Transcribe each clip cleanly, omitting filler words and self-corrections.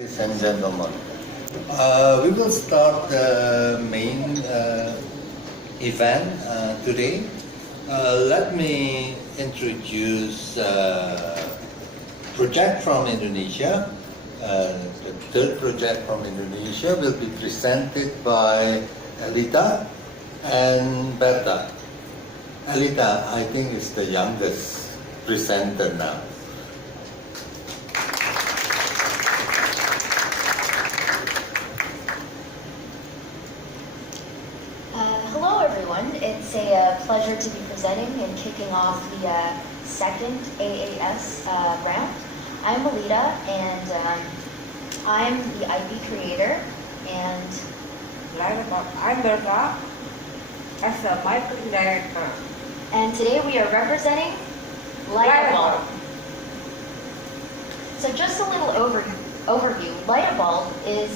Ladies and gentlemen, we will start the main event today. Let me introduce project from Indonesia. The third project from Indonesia will be presented by Elita and Berta. Elita, I think, is the youngest presenter now. Hello everyone, it's a pleasure to be presenting and kicking off the second AAS round. I'm Alita and I'm the IP creator and I'm Berta as the marketing director. and today we are representing Lightbulb. So just a little overview. Lightbulb is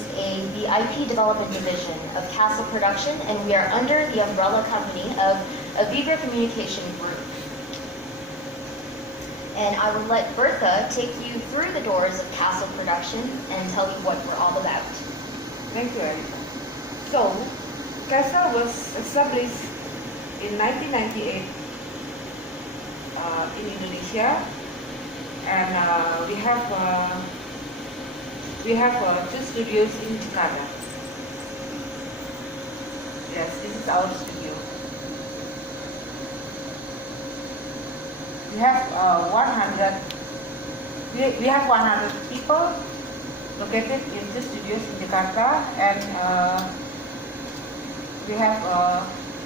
the IP development division of Castle Production, and we are under the umbrella company of Aviva Communication Group. And I will let Bertha take you through the doors of Castle Production and tell you what we're all about. Thank you, Erika. So, Castle was established in 1998 in Indonesia, and we have 2 studios in Jakarta. Yes, this is our studio. We have 100 people located in 2 studios in Jakarta, and we have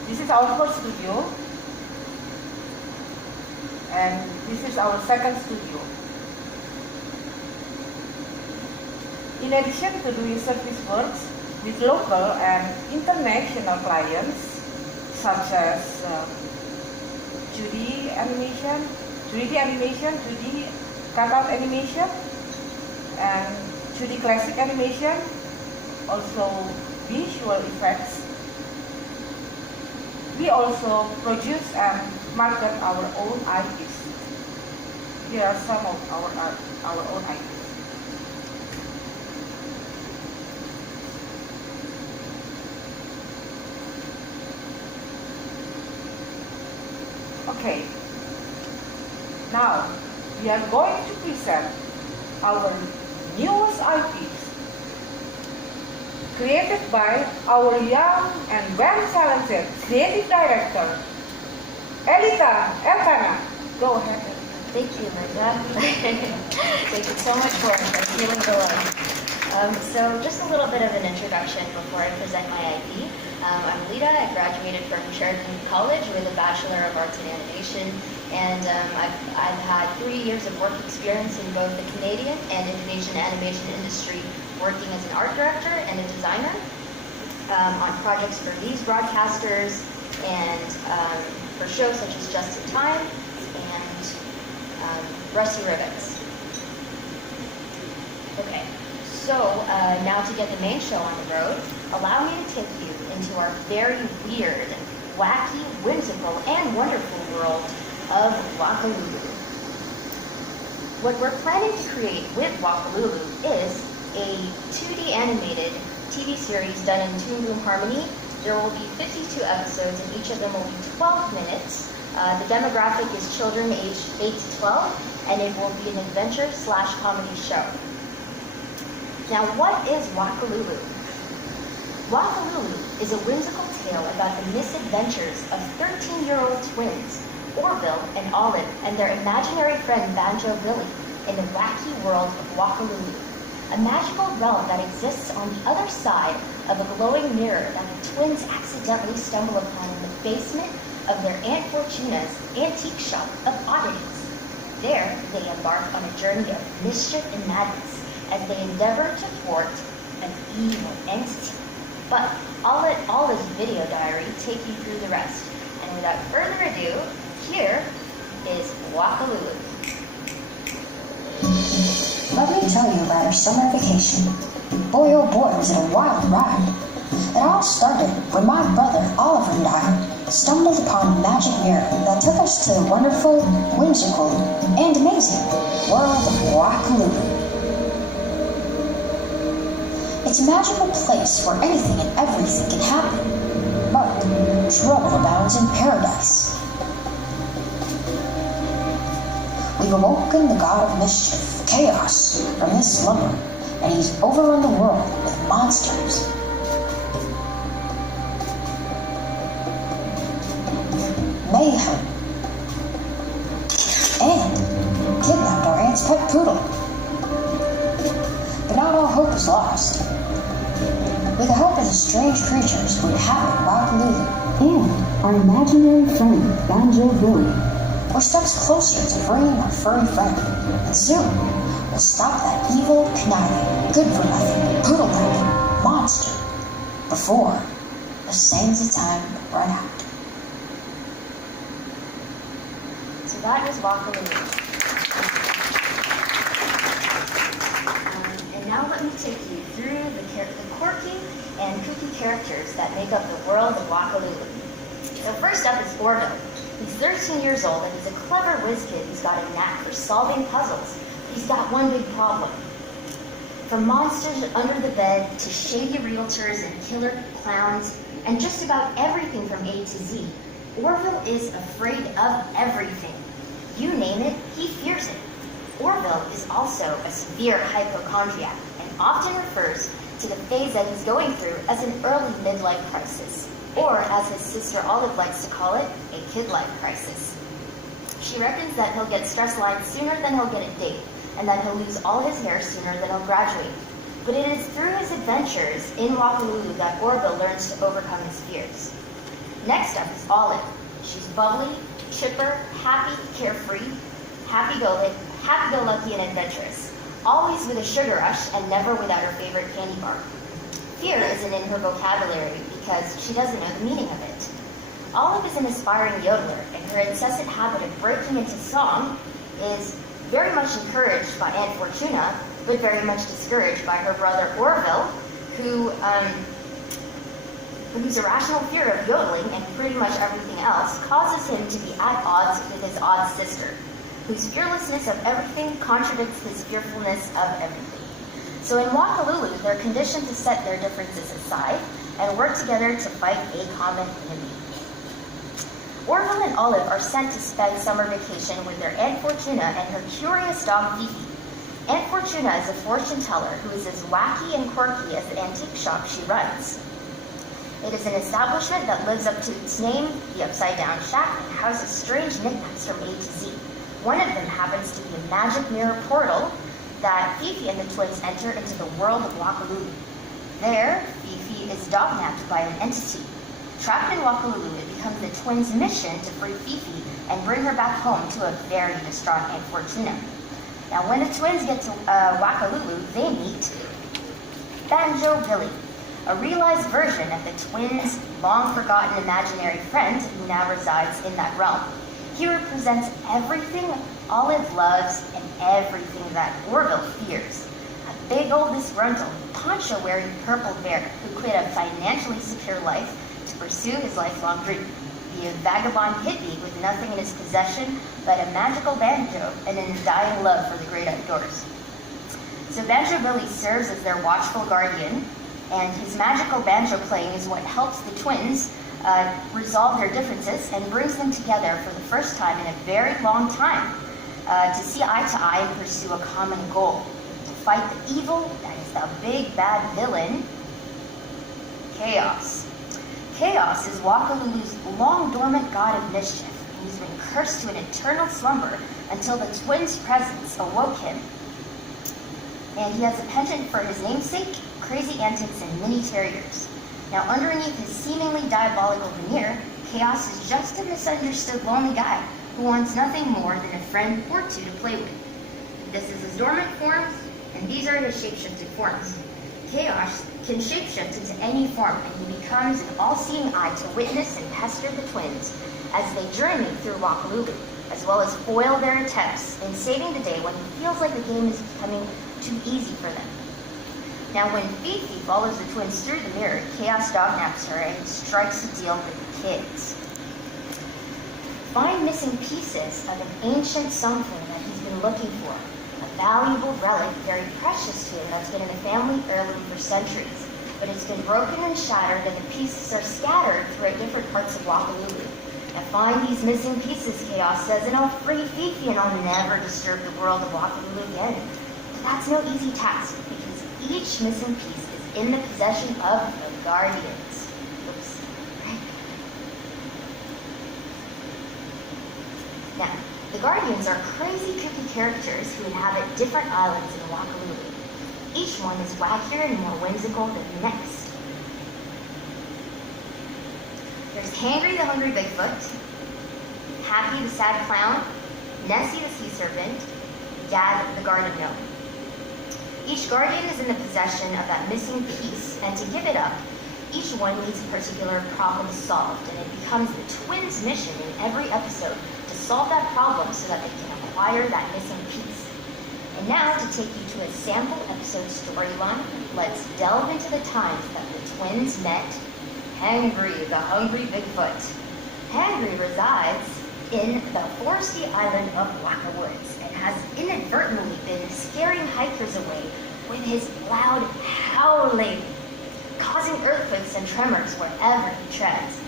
this is our first studio, and this is our second studio. In addition to doing service works with local and international clients, such as 2D animation, 3D animation, 2D cutout animation, and 2D classic animation, also visual effects. We also produce and market our own IPs. Here are some of our own IPs. Okay, now we are going to present our newest IPs created by our young and very talented creative director, Elita Elkana. Go ahead. Thank you, Linda. Thank you so much for feeling the love. So just a little bit of an introduction before I present my IP. I'm Lita. I graduated from Sheridan College with a Bachelor of Arts in Animation, and I've had 3 years of work experience in both the Canadian and Indonesian animation industry, working as an art director and a designer on projects for these broadcasters and for shows such as Just in Time and Rusty Ribbons. Okay, so now to get the main show on the road, allow me to take you into our very weird, wacky, whimsical, and wonderful world of Wakalulu. What we're planning to create with Wakalulu is a 2D animated TV series done in Toon Boom Harmony. There will be 52 episodes, and each of them will be 12 minutes. The demographic is children aged 8 to 12, and it will be an adventure/comedy show. Now, what is Wakalulu? Wakalulu is a whimsical tale about the misadventures of 13-year-old twins, Orville and Olive, and their imaginary friend Banjo Billy in the wacky world of Wakalulu, a magical realm that exists on the other side of a glowing mirror that the twins accidentally stumble upon in the basement of their Aunt Fortuna's antique shop of oddities. There, they embark on a journey of mischief and madness as they endeavor to thwart an evil entity. But I'll let video diary take you through the rest. And without further ado, here is Wakalulu. Let me tell you about our summer vacation. Boy oh boy, was it a wild ride. It all started when my brother Oliver and I stumbled upon a magic mirror that took us to the wonderful, whimsical, and amazing world of Wakalulu. It's a magical place where anything and everything can happen. But trouble abounds in paradise. We've awoken the god of mischief, Chaos, from his slumber, and he's overrun the world with monsters. Mayhem. And kidnapped our aunt's pet poodle. But not all hope is lost. With the help of the strange creatures who inhabit Wakalulu And our imaginary friend, Banjo Billy. we're steps closer to freeing our furry friend, and soon we'll stop that evil, conniving, good-for-nothing, poodle-like monster before the sands of time run out. So that was Wakalulu. And now let me take you through the quirky and kooky characters that make up the world of Wakalulu. So first up is Orville. He's 13 years old and he's a clever whiz kid who's got a knack for solving puzzles. He's got one big problem. From monsters under the bed to shady realtors and killer clowns and just about everything from A to Z, Orville is afraid of everything. You name it, he fears it. Orville is also a severe hypochondriac and often refers to the phase that he's going through as an early midlife crisis, or as his sister Olive likes to call it, a kid-life crisis. She reckons that he'll get stress lines sooner than he'll get a date, and that he'll lose all his hair sooner than he'll graduate. But it is through his adventures in Wakalulu that Orville learns to overcome his fears. Next up is Olive. She's bubbly, chipper, happy, carefree, happy-go-lucky, and adventurous, always with a sugar rush and never without her favorite candy bar. Fear isn't in her vocabulary because she doesn't know the meaning of it. Olive is an aspiring yodeler, and her incessant habit of breaking into song is very much encouraged by Aunt Fortuna, but very much discouraged by her brother Orville, whose irrational fear of yodeling and pretty much everything else causes him to be at odds with his odd sister, whose fearlessness of everything contradicts his fearfulness of everything. So in Wakalulu, they're conditioned to set their differences aside and work together to fight a common enemy. Orville and Olive are sent to spend summer vacation with their Aunt Fortuna and her curious dog Fifi. Aunt Fortuna is a fortune teller who is as wacky and quirky as the antique shop she runs. It is an establishment that lives up to its name, the Upside Down Shack, and houses strange knickknacks from A to Z. One of them happens to be a magic mirror portal that Fifi and the twins enter into the world of Wakalulu. There, Fifi is dognapped by an entity. Trapped in Wakalulu, it becomes the twins' mission to free Fifi and bring her back home to a very distraught Aunt Fortuna. Now, when the twins get to Wakalulu, they meet Banjo Billy, a realized version of the twins' long-forgotten imaginary friend who now resides in that realm. He represents everything Olive loves and everything that Orville fears. A big old disgruntled, poncho-wearing purple bear who quit a financially secure life to pursue his lifelong dream. Be a vagabond hippie with nothing in his possession but a magical banjo and an undying love for the great outdoors. So Banjo Billy serves as their watchful guardian, and his magical banjo playing is what helps the twins resolve their differences and brings them together for the first time in a very long time to see eye to eye and pursue a common goal, to fight the evil that is the big bad villain, Chaos. Chaos is Wakalulu's long-dormant god of mischief, and he's been cursed to an eternal slumber until the twins' presence awoke him. And he has a penchant for his namesake, crazy antics, and mini terriers. Now, underneath his seemingly diabolical veneer, Chaos is just a misunderstood lonely guy who wants nothing more than a friend or two to play with. This is his dormant forms, and these are his shapeshifted forms. Chaos can shapeshift into any form, and he becomes an all-seeing eye to witness and pester the twins as they journey through Wakalulu, as well as foil their attempts in saving the day when he feels like the game is becoming too easy for them. Now, when Fifi follows the twins through the mirror, Chaos dognaps her and strikes a deal with the kids. Find missing pieces of an ancient something that he's been looking for. A valuable relic, very precious to him, that's been in the family heirloom for centuries. But it's been broken and shattered, and the pieces are scattered throughout different parts of Wakalulu. Now find these missing pieces, Chaos says, and I'll free Fifi, and I'll never disturb the world of Wakalulu again. But that's no easy task, because each missing piece is in the possession of the Guardians. Oops. Right. Now, the Guardians are crazy, kooky characters who inhabit different islands in Wakalulu. Each one is wackier and more whimsical than the next. There's Hangry the Hungry Bigfoot, Happy the Sad Clown, Nessie the Sea Serpent, Gad the Garden Gnome. Each Guardian is in the possession of that missing piece, and to give it up, each one needs a particular problem solved, and it becomes the twins' mission in every episode to solve that problem so that they can acquire that missing piece. And now, to take you to a sample episode storyline, let's delve into the times that the twins met Hangry the Hungry Bigfoot. Hangry resides in the foresty island of Waka Woods and has inadvertently been scaring hikers away with his loud howling, causing earthquakes and tremors wherever he treads.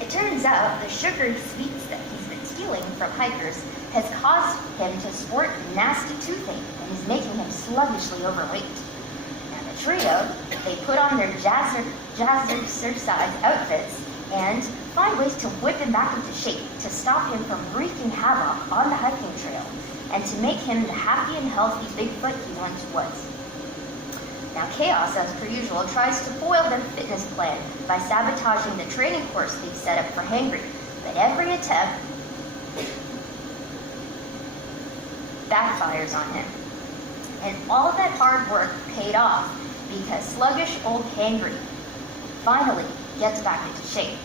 It turns out the sugary sweets that he's been stealing from hikers has caused him to sport nasty toothache and is making him sluggishly overweight. Now the trio, they put on their jazzercise outfits and find ways to whip him back into shape to stop him from wreaking havoc on the hiking trail and to make him the happy and healthy Bigfoot he once was. Now Chaos, as per usual, tries to foil their fitness plan by sabotaging the training course they've set up for Hangry, but every attempt backfires on him. And all that hard work paid off because sluggish old Hangry finally gets back into shape.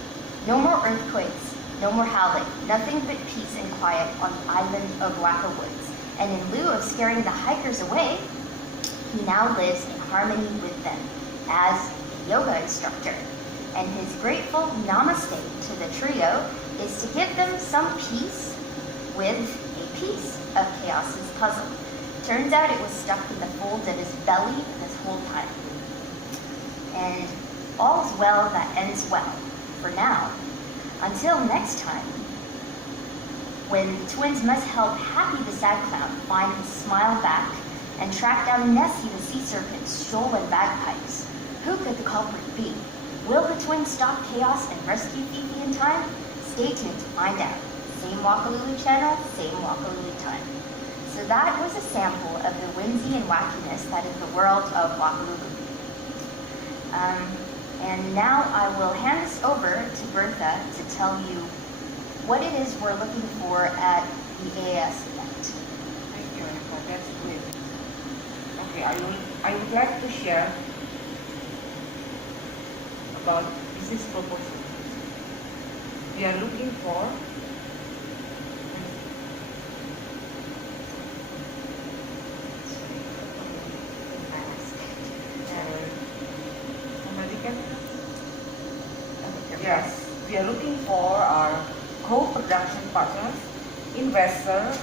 No more earthquakes, no more howling, nothing but peace and quiet on the island of Waka Woods. And in lieu of scaring the hikers away, he now lives in harmony with them as a yoga instructor. And his grateful namaste to the trio is to give them some peace with a piece of Chaos's puzzle. Turns out it was stuck in the folds of his belly this whole time. And all's well that ends well, for now. Until next time, when the twins must help Happy the Sad Clown find his smile back and track down Nessie the Sea Serpent's stolen bagpipes. Who could the culprit be? Will the twins stop Chaos and rescue Fifi in time? Stay tuned to find out. Same Wakalulu channel, same Wakalulu time. So that was a sample of the whimsy and wackiness that is the world of Wakalulu. And now I will hand this over to Bertha to tell you what it is we're looking for at the AAS event. Thank you, Eva. That's great. Okay, I would like to share about business proposal. We are looking for Yes, we are looking for our co-production partners, investors,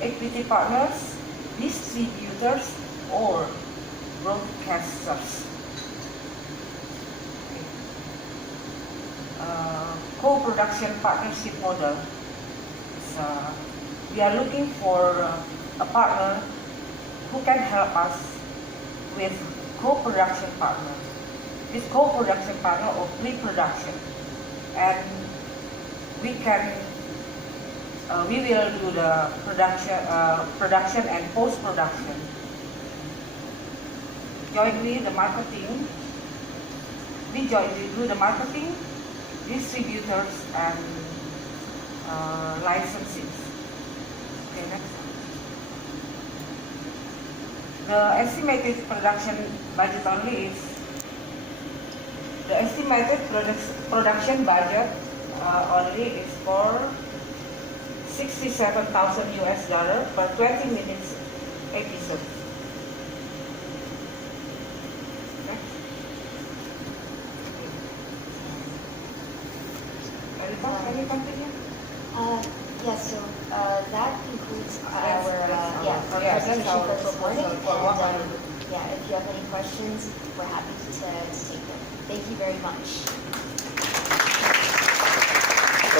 equity partners, distributors, or broadcasters. Co-production partnership model. We are looking for a partner who can help us with co-production partner. This co-production partner or pre-production, and we will do the production and post-production. Jointly the marketing. We jointly do the marketing, distributors, and licensing. Okay, next. The estimated production budget only is. The estimated production budget only is for $67,000 per 20 minutes episode. Can you continue? Yes, so that concludes our Yeah, for Yeah, presentation that's our this morning. proposal for And Wakalulu. yeah, if you have any questions, we're happy to take them. Thank you very much.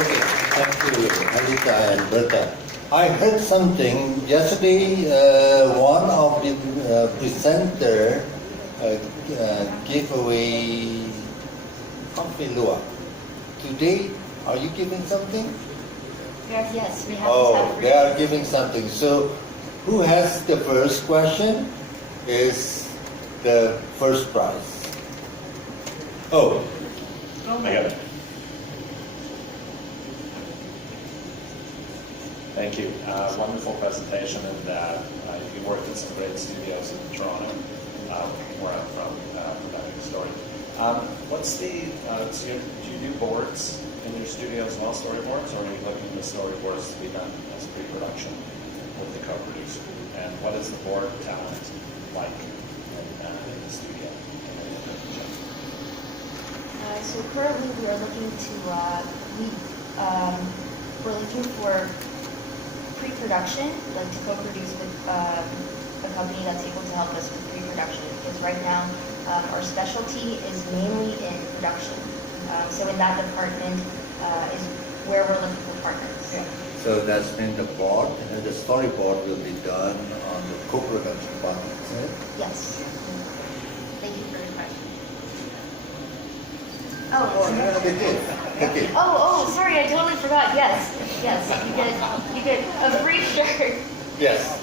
Okay, thank you, Alita and Berta. I heard something yesterday. One of the presenter gave away coffee luwak. Today, are you giving something? Yes, we have Oh, this they are giving something. So, who has the first question? Is the first prize? Oh, I got it. Thank you. Wonderful presentation, and you worked at some great studios in Toronto, where I'm from, providing story. What's the, do you do boards in your studio as well, storyboards, or are you looking for storyboards to be done as pre-production with the co-producer? And what is the board talent like in the studio? So currently we are looking to, we're looking for pre-production, like to co-produce with a company that's able to help us with pre-production. Because right now our specialty is mainly in production. So in that department is where we're looking for partners. Yeah. so that's mean the board, the storyboard will be done on the co-production part, isn't it? Yes. Thank you for the question. Oh, yeah, they did. Okay. Oh, sorry, I totally forgot. Yes, you get a free shirt. Yes.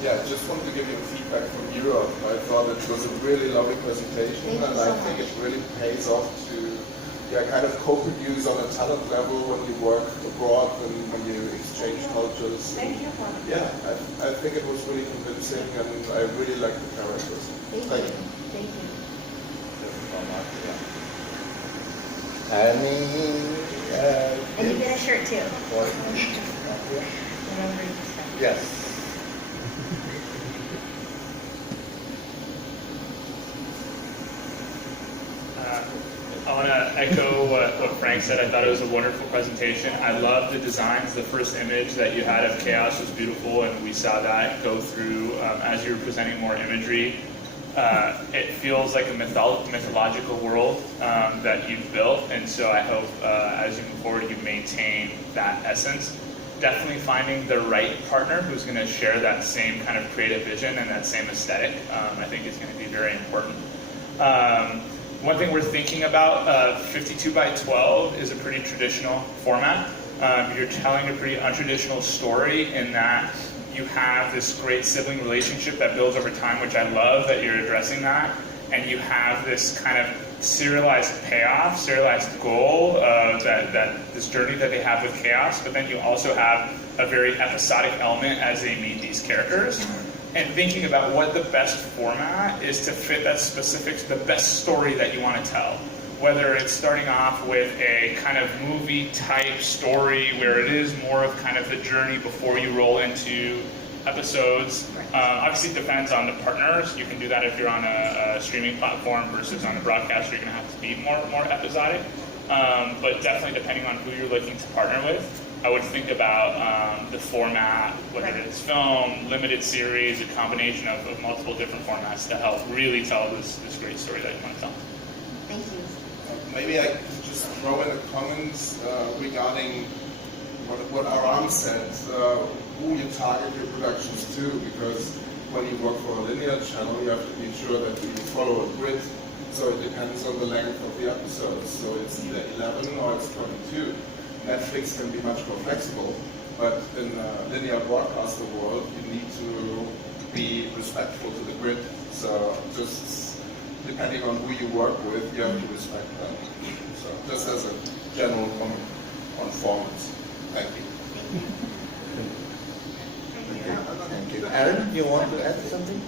Yeah, just wanted to give you feedback from Europe. I thought it was a really lovely presentation, Thank you and so I think much. it really pays off to kind of co-produce on a talent level when you work abroad and when you exchange cultures. Thank you for Yeah, I think it was really convincing, and I really liked the characters. Thank you. Thank you. Any And you get a shirt too. remember this time. Yes. I want to echo what Frank said. I thought it was a wonderful presentation. I love the designs. The first image that you had of chaos was beautiful, and we saw that go through as you were presenting more imagery. It feels like a mythological world that you've built, and so I hope as you move forward you maintain that essence. Definitely finding the right partner who's going to share that same kind of creative vision and that same aesthetic, I think is going to be very important. One thing we're thinking about, 52 by 12 is a pretty traditional format. You're telling a pretty untraditional story in that you have this great sibling relationship that builds over time, which I love that you're addressing that, and you have this kind of serialized payoff, serialized goal, that this journey that they have with chaos, but then you also have a very episodic element as they meet these characters. And thinking about what the best format is to fit that specific, the best story that you want to tell. Whether it's starting off with a kind of movie type story where it is more of kind of the journey before you roll into episodes. Obviously it depends on the partners. You can do that if you're on a streaming platform versus on a broadcast, you're going to have to be more episodic. But definitely depending on who you're looking to partner with, I would think about the format, whether it's film, limited series, a combination of multiple different formats to help really tell this great story that you want to tell. Thank you. Maybe I could just throw in the comments regarding what Aram said, who you target your productions to, because when you work for a linear channel, you have to be sure that you follow a grid, so it depends on the length of the episodes. So it's either 11 or it's 22. Netflix can be much more flexible, but in a linear broadcaster world, you need to be respectful to the grid. So just depending on who you work with, you have to respect them. So just as a general comment on formats. Thank you. Thank you. Aaron, you want to add something?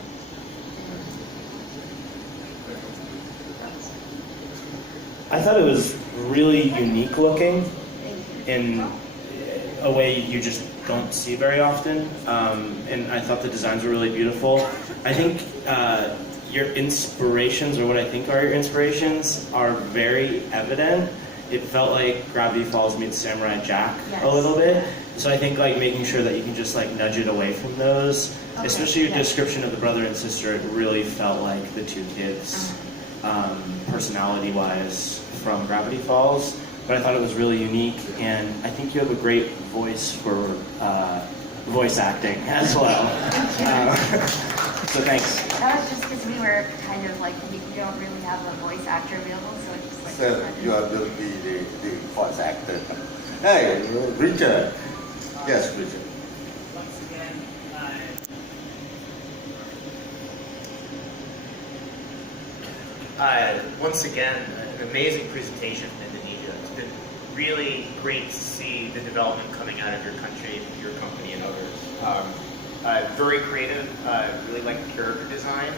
I thought it was really unique looking in a way you just don't see very often, and I thought the designs were really beautiful. I think your inspirations, or what I think are your inspirations, are very evident. It felt like Gravity Falls meets Samurai Jack a little bit. So I think like making sure that you can just like nudge it away from those, Okay, especially your yeah. description of the brother and sister, it really felt like the two kids, personality-wise, from Gravity Falls. But I thought it was really unique, and I think you have a great voice for voice acting as well. So thanks. That was just because we were kind of like, we don't really have a voice actor available, so it's just like. So you are will be the voice actor. Hey, Richard. Yes, Richard. Once again, an amazing presentation from Indonesia. It's been really great to see the development coming out of your country, your company, and others. Very creative. Really like the character design.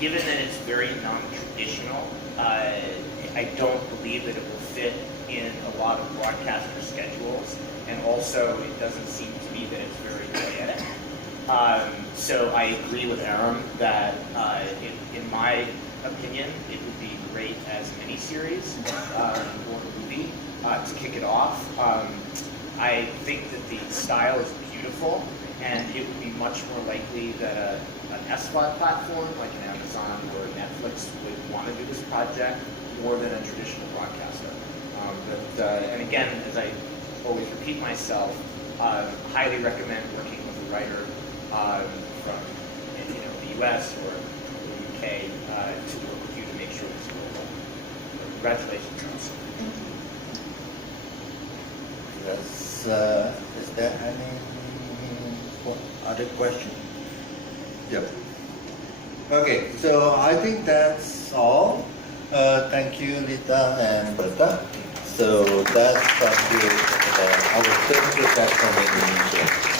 Given that it's very non-traditional, I don't believe that it will fit in a lot of broadcaster schedules, and also it doesn't seem to me that it's very poetic. So I agree with Aram that, in my opinion, it would be great as a miniseries or a movie to kick it off. I think that the style is beautiful, and it would be much more likely that an SVOD platform like an Amazon or Netflix would want to do this project more than a traditional broadcaster. And again, as I always repeat myself, highly recommend working with a writer from the US or the UK to work with you to make sure this goes well. Congratulations, Charles. Yes, is there any other question? Yep. Okay, so I think that's all. Thank you, Lita and Berta. So that's our third project from Indonesia.